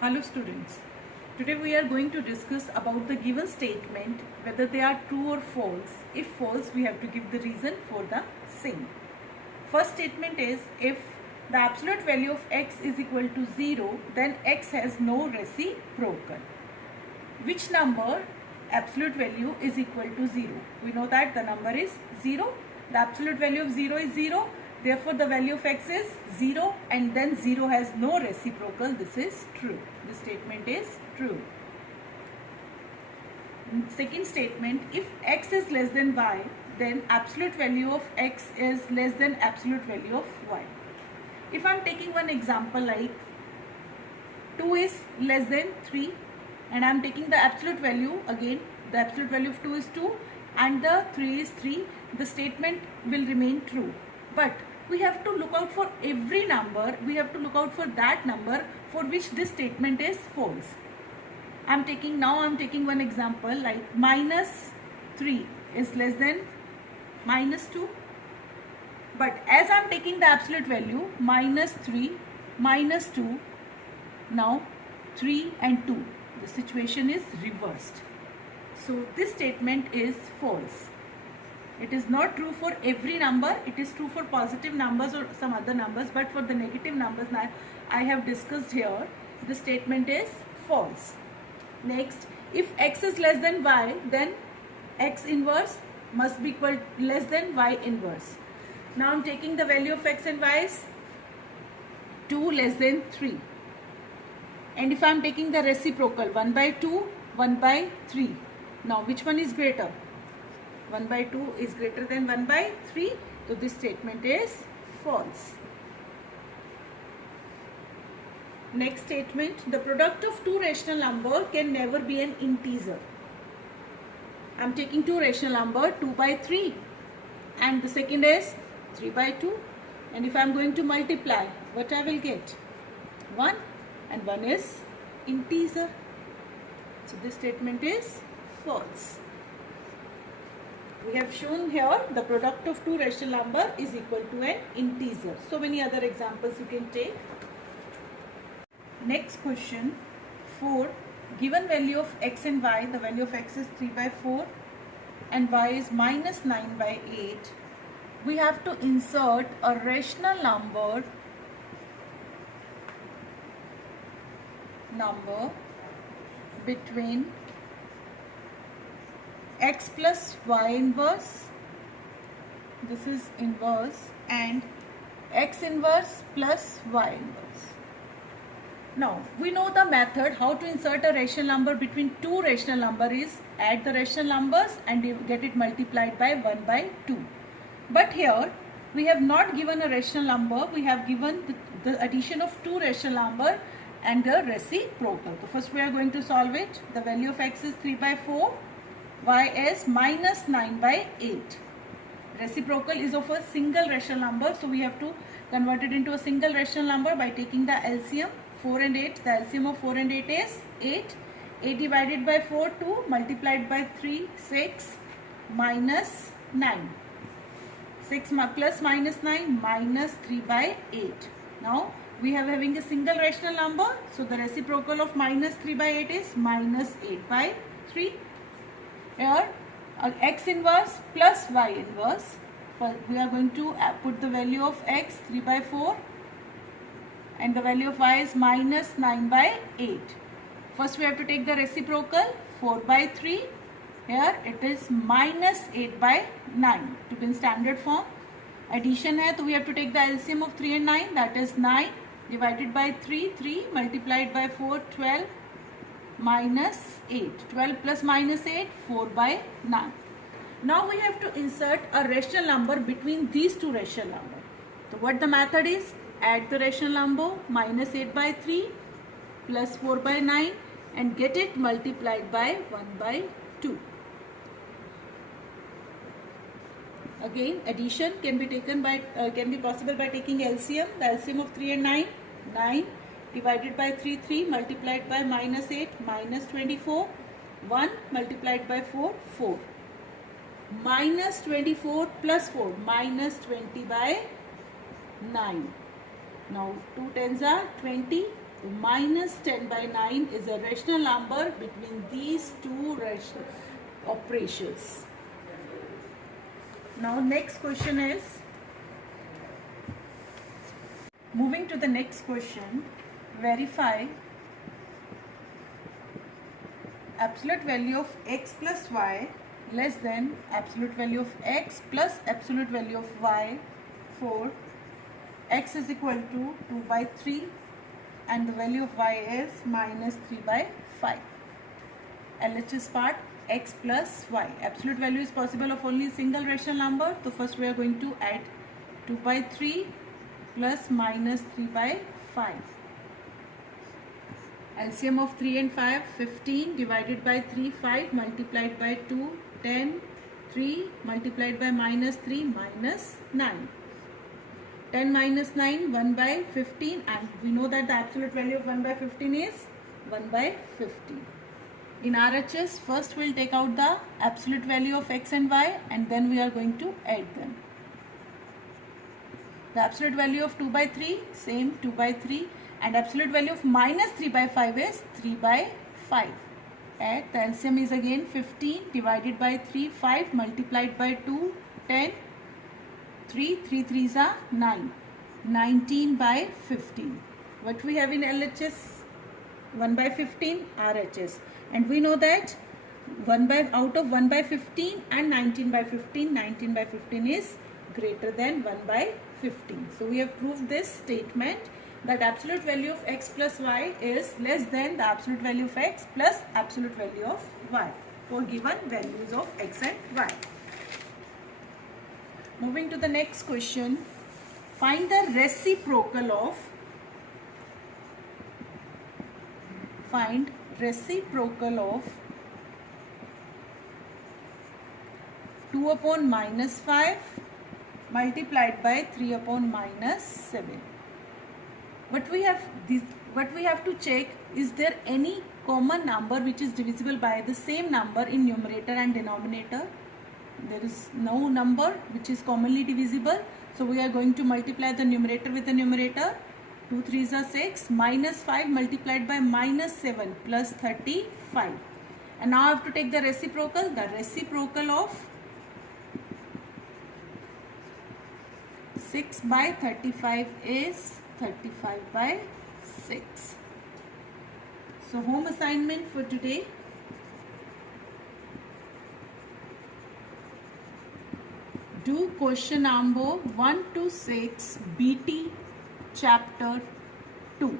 Hello students, today we are going to discuss about the given statement, whether they are true or false. If false, we have to give the reason for the same. First statement is, if the absolute value of x is equal to 0, then x has no reciprocal. Which number absolute value is equal to 0? We know that the number is 0. The absolute value of 0 is 0. Therefore, the value of x is 0 and then 0 has no reciprocal. This is true. This statement is true. Second statement, if x is less than y, then absolute value of x is less than absolute value of y. If I am taking one example like 2 is less than 3 and I am taking the absolute value, again the absolute value of 2 is 2 and the 3 is 3, the statement will remain true. But we have to look out for every number, we have to look out for that number for which this statement is false. I'm taking one example like minus 3 is less than minus 2. But as I'm taking the absolute value, minus 3, minus 2, now 3 and 2. The situation is reversed. So this statement is false. It is not true for every number. It is true for positive numbers or some other numbers. But for the negative numbers that I have discussed here, the statement is false. Next, if x is less than y, then x inverse must be equal less than y inverse. Now I am taking the value of x and y is 2 less than 3. And if I am taking the reciprocal 1 by 2, 1 by 3. Now which one is greater? 1 by 2 is greater than 1 by 3. So this statement is false. Next statement, the product of two rational numbers can never be an integer. I am taking two rational numbers, 2 by 3 and the second is 3 by 2. And if I am going to multiply, what I will get? 1 and 1 is integer. So this statement is false. We have shown here the product of two rational numbers is equal to an integer. So many other examples you can take. Next question, 4. Given value of x and y, the value of x is 3 by 4 and y is minus 9 by 8. We have to insert a rational number between x plus y inverse, this is inverse, and x inverse plus y inverse. Now we know the method how to insert a rational number between two rational numbers is add the rational numbers and you get it multiplied by 1 by 2. But here we have not given a rational number, we have given the addition of two rational numbers and the reciprocal. So first we are going to solve it. The value of x is 3 by 4, y is minus 9 by 8. Reciprocal is of a single rational number, so we have to convert it into a single rational number by taking the LCM. 4 and 8, the LCM of 4 and 8 is 8. 8 divided by 4, 2, multiplied by 3, 6, minus 9. 6 plus minus 9, minus 3 by 8. Now we are having a single rational number, so the reciprocal of minus 3 by 8 is minus 8 by 3. Here x inverse plus y inverse, we are going to put the value of x 3 by 4 and the value of y is minus 9 by 8. First we have to take the reciprocal, 4 by 3, here it is minus 8 by 9 to be in standard form. Addition hai, so we have to take the LCM of 3 and 9, that is 9 divided by 3, 3 multiplied by 4, 12 minus 8. 12 plus minus 8, 4 by 9. Now we have to insert a rational number between these two rational numbers. So what the method is? Add the rational number minus 8 by 3 plus 4 by 9 and get it multiplied by 1 by 2. Again, addition can be taken by can be possible by taking LCM. The LCM of 3 and 9, 9 divided by 3, 3 multiplied by minus 8, minus 24, 1 multiplied by 4, 4. Minus 24 plus 4, minus 20 by 9. Now 2 tens are 20, So minus 10 by 9 is a rational number between these two rational operations. Now next question is, moving to the next question, verify absolute value of x plus y less than absolute value of x plus absolute value of y for x is equal to 2 by 3 and the value of y is minus 3 by 5. LHS part, x plus y. Absolute value is possible of only single rational number. So first we are going to add 2 by 3 plus minus 3 by 5. LCM of 3 and 5, 15 divided by 3, 5 multiplied by 2, 10, 3 multiplied by minus 3, minus 9. 10 minus 9, 1 by 15, and we know that the absolute value of 1 by 15 is 1 by 15. In RHS, first we will take out the absolute value of x and y and then we are going to add them. The absolute value of 2 by 3, same 2 by 3, and absolute value of minus 3 by 5 is 3 by 5. Add, the LCM is again 15 divided by 3, 5 multiplied by 2, 10, 3 3s are 9, 19 by 15. What we have in LHS? 1 by 15, RHS. And we know that out of 1 by 15 and 19 by 15, 19 by 15 is greater than 1 by 15. So we have proved this statement that absolute value of x plus y is less than the absolute value of x plus absolute value of y for given values of x and y. Moving to the next question, find the reciprocal of 2 upon minus 5 multiplied by 3 upon minus 7. What we have to check, is there any common number which is divisible by the same number in numerator and denominator? There is no number which is commonly divisible. So we are going to multiply the numerator with the numerator. 2 3s are 6, minus 5 multiplied by minus 7 plus 35. And now I have to take the reciprocal. The reciprocal of 6 by 35 is 35 by 6. So home assignment for today. Do question number 1 to 6 BT chapter 2.